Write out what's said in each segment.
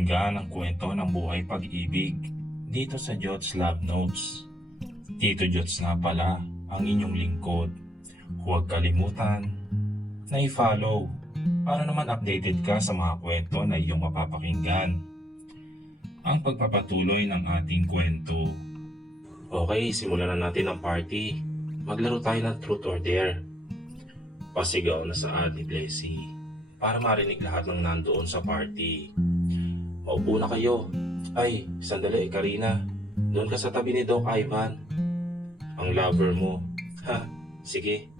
pakinggan ang kwento ng buhay pag-ibig dito sa Jots Love Notes. Tito Jots nga pala ang inyong lingkod. Huwag kalimutan na i-follow para naman updated ka sa mga kwento na iyong mapapakinggan. Ang pagpapatuloy ng ating kwento. Okay, simulan na natin ang party. Maglaro tayo ng truth or dare. Pasigaw na sa Ate Blessy para marinig lahat ng nandoon sa party. Maupo na kayo. Ay, sandali, Karina. Doon ka sa tabi ni Doc Ivan. Ang lover mo. Ha, sige.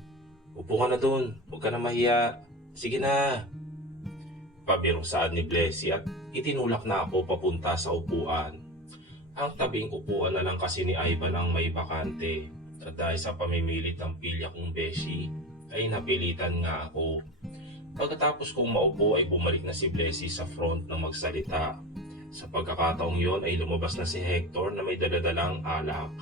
Upo ka na doon. Huwag ka na mahiya. Sige na. Pabirong saad ni Blessy at itinulak na ako papunta sa upuan. Ang tabing upuan na lang kasi ni Ivan ang may bakante. At dahil sa pamimilit ng pilya kong beshi, ay napilitan nga ako. Pagkatapos kong maupo ay bumalik na si Blessy sa front ng magsalita. Sa pagkakataong yon ay lumabas na si Hector na may daladalang alak.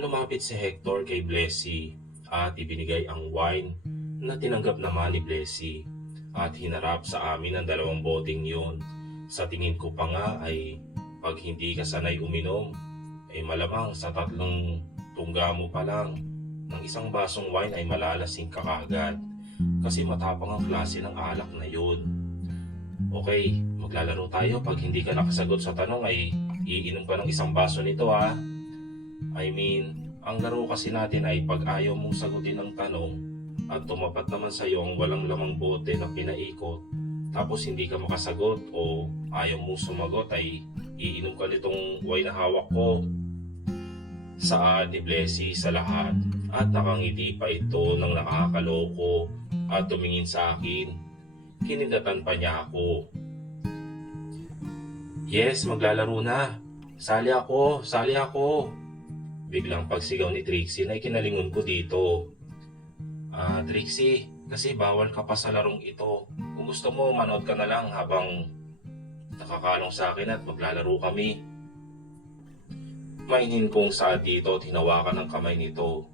Lumapit si Hector kay Blessy at ibinigay ang wine na tinanggap naman ni Blessy at hinarap sa amin ang dalawang boteng yon. Sa tingin ko pa nga ay pag hindi ka sanay uminom ay malamang sa 3 tungga mo pa lang ng isang basong wine ay malalasing ka kaagad kasi matapang ang klase ng alak na yun. Okay, maglalaro tayo. Pag hindi ka nakasagot sa tanong ay iinom ka ng isang baso nito ha. I mean, ang laro kasi natin ay pag ayaw mong sagutin ang tanong at tumapat naman sa iyo ang walang lamang bote na pinaikot tapos hindi ka makasagot o ayaw mong sumagot ay iinom ka nitong wine na hawak ko. Saad ni Blessy sa lahat at nakangiti pa ito ng nakakaloko at tumingin sa akin. Kinindatan pa niya ako. Yes, maglalaro na. Sali ako, sali ako. Biglang pagsigaw ni Trixie na ikinalingon ko dito. Trixie, kasi bawal ka pa sa larong ito. Kung gusto mo, manood ka na lang habang nakakalong sa akin at maglalaro kami. Mainin kong saad dito at hinawakan ng kamay nito.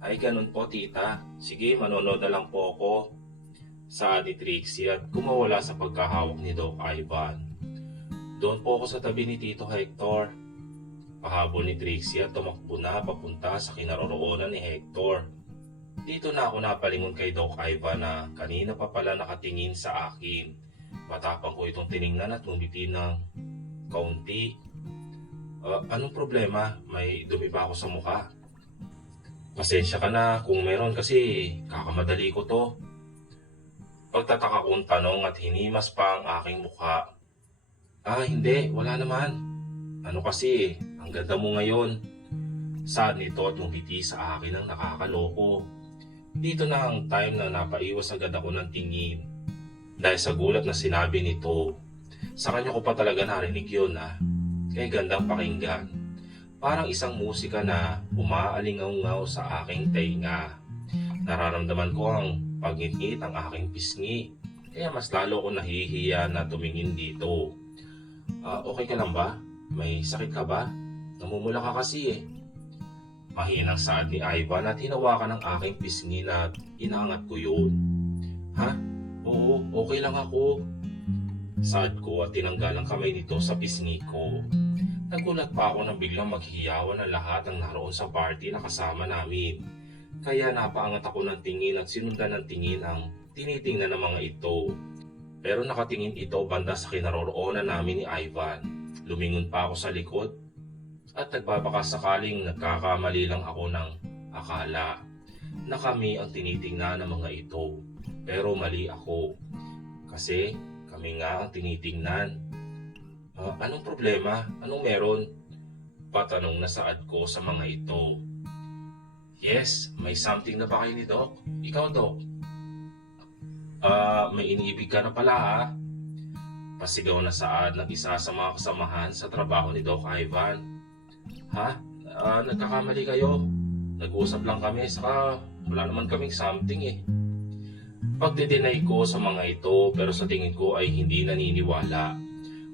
Ay ganun po tita, sige manonood na lang po ako. Saad ni Trixie at kumawala sa pagkahawak ni Doc Ivan. Doon po ako sa tabi ni Tito Hector. Pahabol ni Trixie at tumakbo na papunta sa kinaroroonan ni Hector. Dito na ako napalingon kay Doc Ivan na kanina pa pala nakatingin sa akin. Matapang ko itong tiningnan at ngumiti ng kaunti. Anong problema? May dumi ba ako sa mukha? Pasensya ka na kung meron kasi kakamadali ko to. Pagtataka kong tanong at hinimas pa ang aking mukha. Hindi, wala naman. Ano kasi, ang ganda mo ngayon. Saad nito at ngumiti sa akin ang nakakaloko. Dito na ang time na napaiwas agad ako ng tingin. Dahil sa gulat na sinabi nito, sa kanya ko pa talaga narinig yun Kaya gandang pakinggan. Parang isang musika na umaalingaw-ngaw sa aking tainga. Nararamdaman ko ang pagngit-ngit ang aking pisngi. Kaya mas lalo ko nahihiya na tumingin dito. Okay ka lang ba? May sakit ka ba? Namumula ka kasi Mahinang saad ni Ivan at hinawakan ang aking pisngi na inaangat ko yun. Ha? Oo, okay lang ako. Saad ko at tinanggal ang kamay nito sa pisngi ko. Nagulat pa ako nang biglang maghiyawan ang lahat ng naroon sa party na kasama namin. Kaya napaangat ako ng tingin at sinundan ng tingin ang tinitingnan ng mga ito. Pero nakatingin ito banda sa kinaroroonan namin ni Ivan. Lumingon pa ako sa likod at nagbabaka sakaling nagkakamali lang ako ng akala na kami ang tinitingnan ng mga ito. Pero mali ako kasi kami nga ang tinitingnan. Anong problema? Anong meron? Patanong na saad ko sa mga ito. Yes, may something na ba kayo ni Doc? Ikaw, Doc? May iniibig ka na pala Pasigaw na saad ng isa sa mga kasamahan sa trabaho ni Doc Ivan. Ha? Nagkakamali kayo? Nag-uusap lang kami, saka wala naman kaming something Pagdidinay ko sa mga ito pero sa tingin ko ay hindi naniniwala.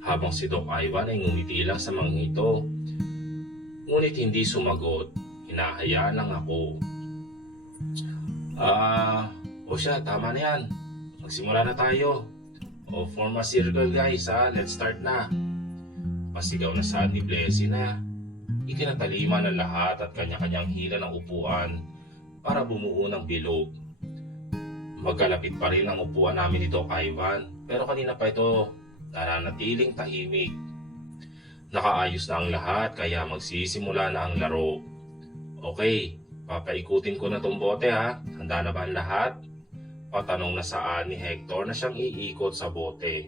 Habang si Doc Ivan ay ngumiti lang sa mga ito. Ngunit hindi sumagot. Hinahayaan lang ako. O siya, tama na yan. Magsimula na tayo. O form a circle guys ha, let's start na. Pasigaw na saan ni Blessy na ikinatalima ng lahat at kanya-kanyang hila ng upuan para bumuo ng bilog. Magkalapit pa rin ang upuan namin ni Doc Ivan, pero kanina pa ito nananatiling tahimik. Nakaayos na ang lahat kaya magsisimula na ang laro. Okay, papaikutin ko na tong bote ha. Handa na ba ang lahat? Patanong na saan ni Hector na siyang iikot sa bote.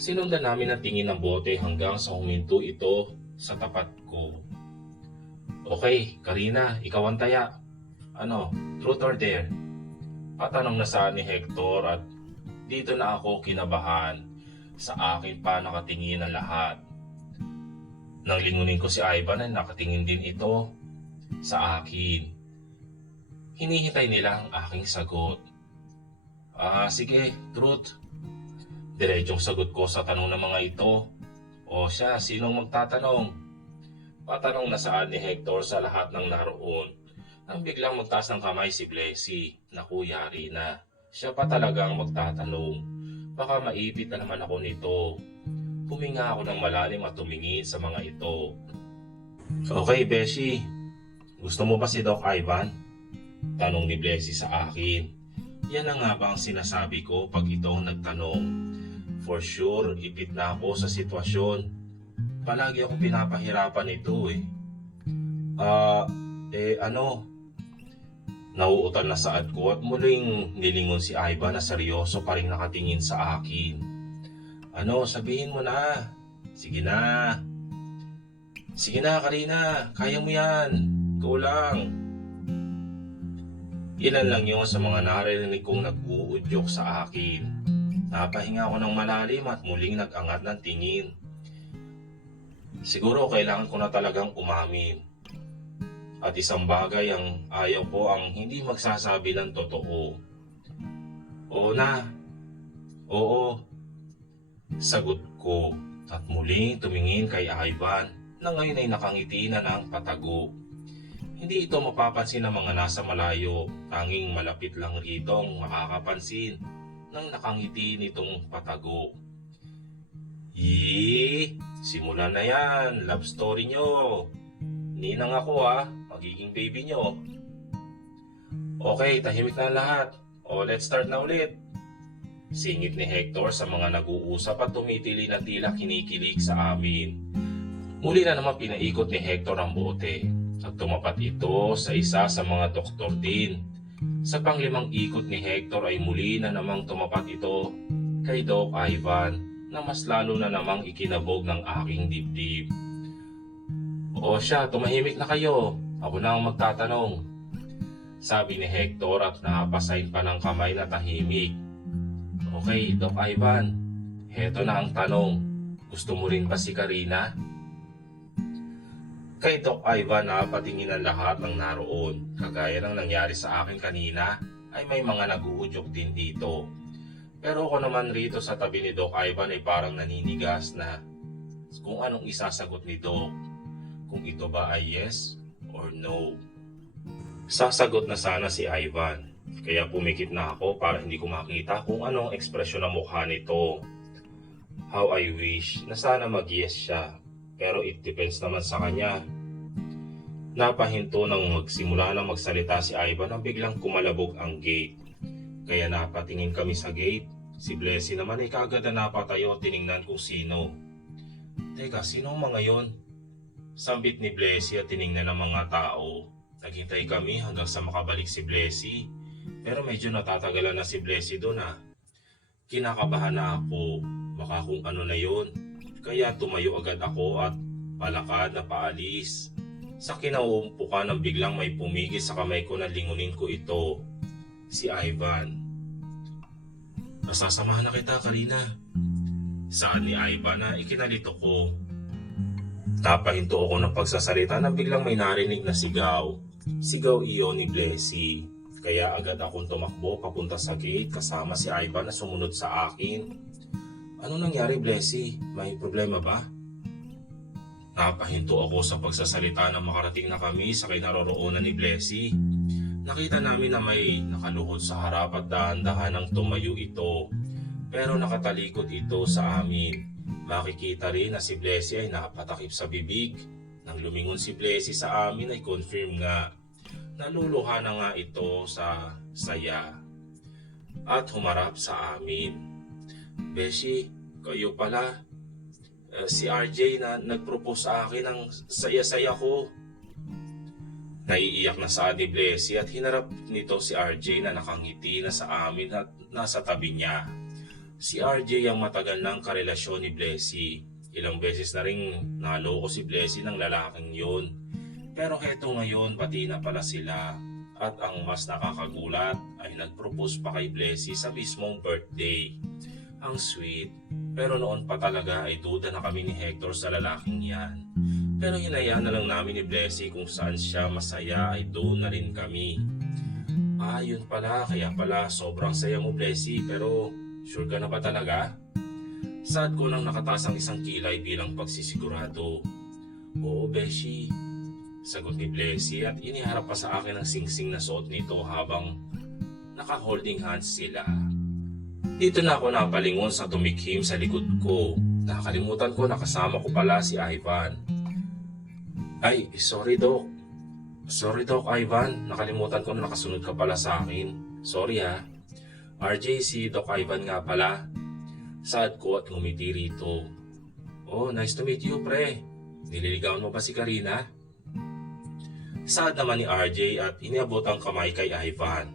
Sinundan namin ang tingin ng bote hanggang sa huminto ito sa tapat ko. Okay, Karina, ikaw ang taya. Ano, truth or dare? Patanong na saan ni Hector at dito na ako kinabahan. Sa akin pa nakatingin ang lahat. Nang lingunin ko si Ivan ay nakatingin din ito sa akin. Hinihintay nila ang aking sagot. Sige, truth. Diretsong sagot ko sa tanong ng mga ito. O siya, sinong magtatanong? Patanong na saan ni Hector sa lahat ng naroon. Nang biglang magtaas ng kamay si Blessy. Naku, yari na. Siya pa talagang magtatanong. Baka maipit na naman ako nito. Huminga ako ng malalim at tumingin sa mga ito. Okay, Beshi. Gusto mo ba si Doc Ivan? Tanong ni Blessy sa akin. Yan na nga ba ang sinasabi ko pag ito ang nagtanong? For sure, ipit na ako sa sitwasyon. Palagi ako pinapahirapan nito eh. Ano? Nauutal na saad ko at muling nilingon si Ivan na seryoso pa rin nakatingin sa akin. Ano, sabihin mo na. Sige na. Sige na, Karina. Kaya mo yan. Ikaw lang. Ilan lang yun sa mga narinig kong nag-uudyok sa akin. Napahinga ako ng malalim at muling nag-angat ng tingin. Siguro kailangan ko na talagang umamin. At isang bagay ang ayaw ko ang hindi magsasabi ng totoo. Oo na. Oo. Sagot ko at muling tumingin kay Ivan na ngayon ay nakangiti na ng patago. Hindi ito mapapansin ng mga nasa malayo, tanging malapit lang rito ang makakapansin ng nakangiti nitong patago. Simulan na yan, love story nyo. Ninang ako magiging baby nyo. Okay, tahimik na lahat. Let's start na ulit. Singit ni Hector sa mga nag-uusap at tumitili na tila kinikilig sa amin. Muli na naman pinaikot ni Hector ang bote at tumapat ito sa isa sa mga doktor din. Sa panglimang ikot ni Hector ay muli na namang tumapat ito kay Doc Ivan na mas lalo na namang ikinabog ng aking dibdib. O siya, tumahimik na kayo. Ako na ang magtatanong. Sabi ni Hector at nakapasign pa ng kamay na tahimik. Okay, Doc Ivan. Heto na ang tanong. Gusto mo rin ba si Karina? Kay Doc Ivan patingin ang lahat ng naroon. Kagaya ng nangyari sa akin kanina ay may mga nag-uudyok din dito. Pero ako naman rito sa tabi ni Doc Ivan ay parang naninigas na kung anong isasagot ni Doc. Kung ito ba ay yes or no. Sasagot na sana si Ivan. Kaya pumikit na ako para hindi ko makita kung anong ekspresyon ng mukha nito. How I wish na sana mag-yes siya. Pero it depends naman sa kanya. Napahinto nang magsimula na magsalita si Ivan nang biglang kumalabog ang gate. Kaya napatingin kami sa gate. Si Blessy naman ay kaagad na napatayo tiningnan kung sino. Teka, sino ang mga yon? Sambit ni Blessy at tiningnan ng mga tao. Naghintay kami hanggang sa makabalik si Blessy. Pero medyo natatagalan na si Blessy doon Kinakabahan na ako. Baka kung ano na yon. Kaya tumayo agad ako at palakad na paalis. Sa kinauumpukan nang biglang may pumigil sa kamay ko na lingunin ko ito. Si Ivan. Nasasamahan na kita, Karina. Saan ni Ivan na ikinalito ko. Napahinto ako ng pagsasalita nang biglang may narinig na sigaw. Sigaw iyon ni Blessy. Kaya agad akong tumakbo papunta sa gate kasama si Ivan na sumunod sa akin. Ano nangyari, Blessy? May problema ba? Napahinto ako sa pagsasalita nang makarating na kami sa kinaroroonan ni Blessy. Nakita namin na may nakaluhod sa harap at dahan-dahan ang tumayo ito. Pero nakatalikod ito sa amin. Makikita rin na si Blessy ay nakapatakip sa bibig. Nang lumingon si Blessy sa amin ay confirm nga. Naluluha na nga ito sa saya. At humarap sa amin. Beshi, kayo pala. Si RJ na nag-propose sa akin ng saya-saya ko. Naiiyak na sa ni Blessy at hinarap nito si RJ na nakangiti na sa amin at nasa tabi niya. Si RJ ang matagal ng karelasyon ni Blessy. Ilang beses na ring naloko si Blessy ng lalaking yun. Pero heto ngayon pati na pala sila. At ang mas nakakagulat ay nag-propose pa kay Blessy sa mismong birthday. Ang sweet. Pero noon pa talaga ay duda na kami ni Hector sa lalaking yan. Pero hinayaan na lang namin ni Blessy kung saan siya masaya ay doon na rin kami. Yun pala, kaya pala sobrang saya mo Blessy, pero sure ka na ba talaga? Sad ko nang nakataas ang isang kilay bilang pagsisigurado. Oo Beshi, sagot ni Blessy at iniharap pa sa akin ang singsing na suot nito habang naka-holding hands sila. Dito na ako napalingon sa tumikhim sa likod ko. Nakalimutan ko na kasama ko pala si Ivan. Ay, sorry Doc. Sorry Doc Ivan, nakalimutan ko na nakasunod ka pala sa akin. Sorry ha. RJ, si Doc Ivan nga pala. Sad ko at ngumiti rito. Oh, nice to meet you pre. Nililigawan mo ba si Karina? Sad naman ni RJ at iniabot ang kamay kay Ivan.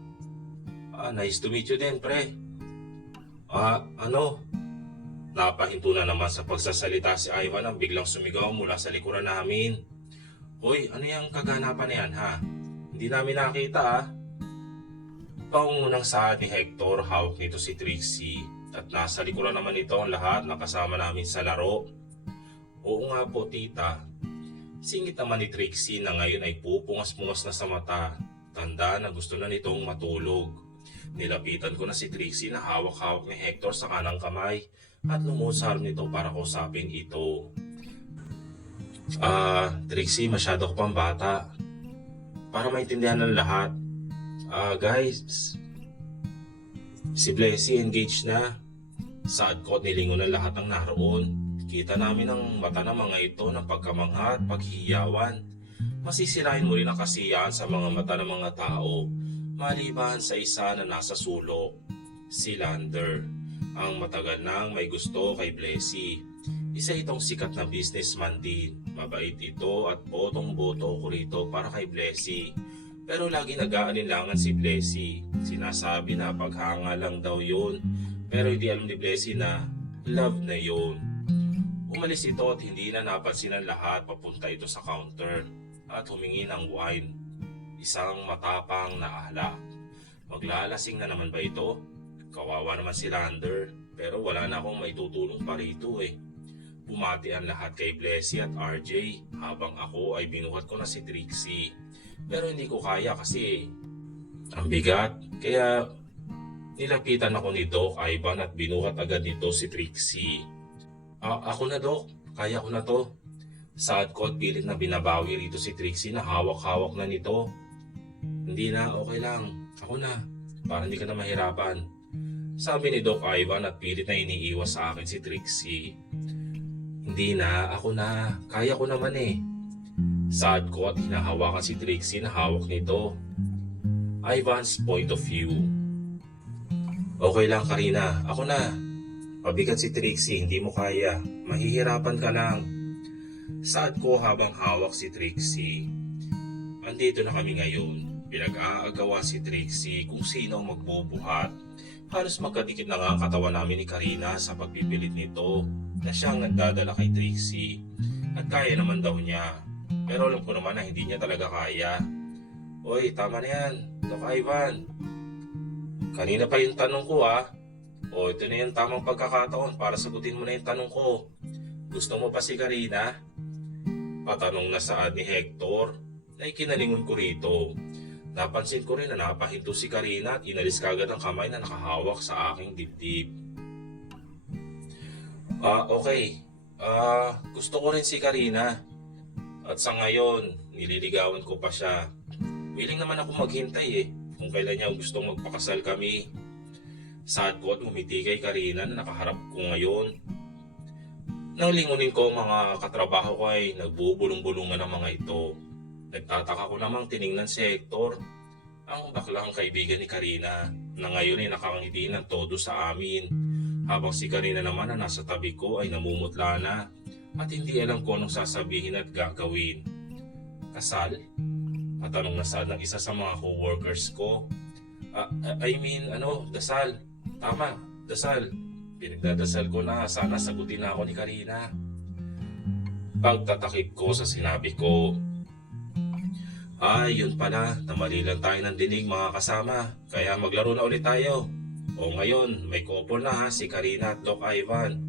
Nice to meet you din pre. Napahinto na naman sa pagsasalita si Ivan ang biglang sumigaw mula sa likuran namin. Hoy, ano yung kaganapan na yan ha? Hindi namin nakita ha? Pangungunang sahad ni Hector, hawak nito si Trixie. At nasa likuran naman ito ang lahat na kasama namin sa laro. Oo nga po tita. Singit naman ni Trixie na ngayon ay pupungas-pungas na sa mata. Tanda na gusto na nitong matulog. Nilapitan ko na si Trixie na hawak-hawak ni Hector sa kanang kamay at lumusar nito para kausapin ito. Trixie, masyado ko pang bata. Para maintindihan ng lahat. Guys, si Blessy engaged na. Saad ko at nilingon ng lahat ng naroon. Kita namin ang mata ng mga ito ng pagkamangha at paghihiyawan. Masisirain mo rin ang kasiyahan sa mga mata ng mga tao. Maliban sa isa na nasa sulok, si Lander. Ang matagal nang may gusto kay Blessy. Isa itong sikat na businessman din. Mabait ito at botong-boto ko rito para kay Blessy. Pero lagi nag-aalinlangan si Blessy. Sinasabi na paghanga lang daw yun. Pero hindi alam ni Blessy na love na yun. Umalis ito at hindi na napansin ng lahat. Papunta ito sa counter at humingi ng wine. Isang matapang na alak. Maglalasing na naman ba ito? Kawawa naman si Lander. Pero wala na akong maitutulong pa rito eh. Bumati ang lahat kay Blessy at RJ habang ako ay binuhat ko na si Trixie. Pero hindi ko kaya kasi ang bigat. Kaya nilapitan ako ni Doc Ivan at binuhat agad nito si Trixie. Ako na Doc, kaya ko na to. Saad ko at pilit na binabawi rito si Trixie na hawak-hawak na nito. Hindi na, okay lang. Ako na, para hindi ka na mahirapan. Sabi ni Doc Ivan at pilit na iniiwas sa akin si Trixie. Hindi na, ako na. Kaya ko naman eh. Saad ko at hinahawakan si Trixie na hawak nito. Ivan's point of view. Okay lang Karina, ako na. Pabigat si Trixie, hindi mo kaya. Mahihirapan ka lang. Saad ko habang hawak si Trixie. Andito na kami ngayon. Pinag-aagawa si Trixie kung sino ang magbubuhat. Halos magkadikit na nga ang katawan namin ni Karina sa pagpipilit nito na siyang nagdadala kay Trixie at kaya naman daw niya. Pero alam ko naman na hindi niya talaga kaya. Oy, tama na yan, Doc Ivan. Kanina pa yung tanong ko O ito na yung tamang pagkakataon para sagutin mo na yung tanong ko. Gusto mo pa si Karina? Patanong na saad ni Hector na ikinalingon ko rito. Napansin ko rin na napahinto si Karina at inalis kagad ang kamay na nakahawak sa aking dibdib. Okay. Gusto ko rin si Karina. At sa ngayon, nililigawan ko pa siya. Willing naman ako maghintay kung kailan niya gustong magpakasal kami. Sad ko at ngumiti kay Karina na nakaharap ko ngayon. Nang lingunin ko ang mga katrabaho ko ay nagbubulong-bulungan ng mga ito. Nagtataka ko namang tiningnan si Hector, ang baklang kaibigan ni Karina, na ngayon ay nakangiti ng todo sa amin. Habang si Karina naman na nasa tabi ko ay namumutla na at hindi alam ko anong sasabihin at gagawin. Kasal? Patanong na saan ng isa sa mga co-workers ko. Dasal. Tama, dasal. Pinagdadasal ko na sana sagutin na ako ni Karina. Pagtatakip ko sa sinabi ko, yun pala, namali lang tayo ng dinig mga kasama, kaya maglaro na ulit tayo. O ngayon, may couple na si Karina at Doc Ivan.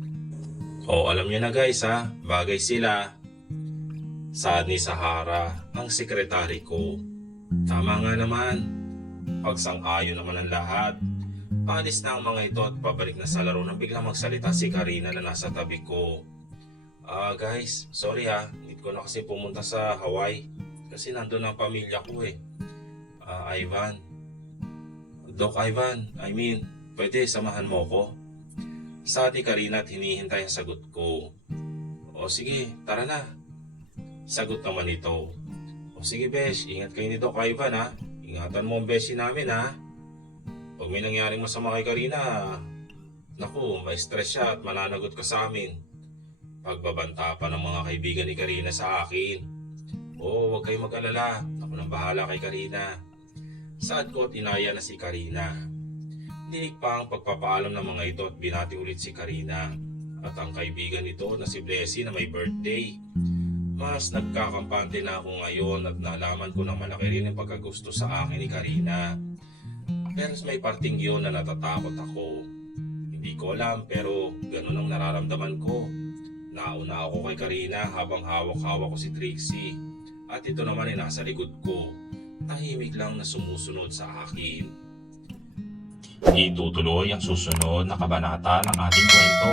O alam nyo na guys bagay sila. Saad ni Sahara, ang sekretary ko. Tama nga naman, pagsang-ayon naman ang lahat. Paalis na ang mga ito at pabalik na sa laro nang biglang magsalita si Karina na nasa tabi ko. Guys, sorry hindi ko na kasi pumunta sa Hawaii. Kasi nandun ang pamilya ko Ivan. Doc Ivan, pwede samahan mo ko? Saad ni Karina at hinihintay ang sagot ko. O sige, tara na. Sagot naman ito. O sige besh, ingat kayo ni Doc Ivan Ingatan mo ang beshi namin Pag may nangyaring masama kay Karina, naku, may stress siya at mananagot ka sa amin. Pagbabanta pa ng mga kaibigan ni Karina sa akin. Huwag kayong mag-alala. Ako nang bahala kay Karina. Saad ko at inaya na si Karina. Dinig pa ang pagpapaalam ng mga ito at binati ulit si Karina. At ang kaibigan nito na si Blessy na may birthday. Mas nagkakampante na ako ngayon at naalaman ko na malaki rin ang pagkagusto sa akin ni Karina. Pero may parting yun na natatakot ako. Hindi ko alam pero ganun ang nararamdaman ko. Nauna ako kay Karina habang hawak-hawak ko si Trixie. At ito naman ay nasa likod ko. Tahimik lang na sumusunod sa akin. Itutuloy ang susunod na kabanata ng ating kwento.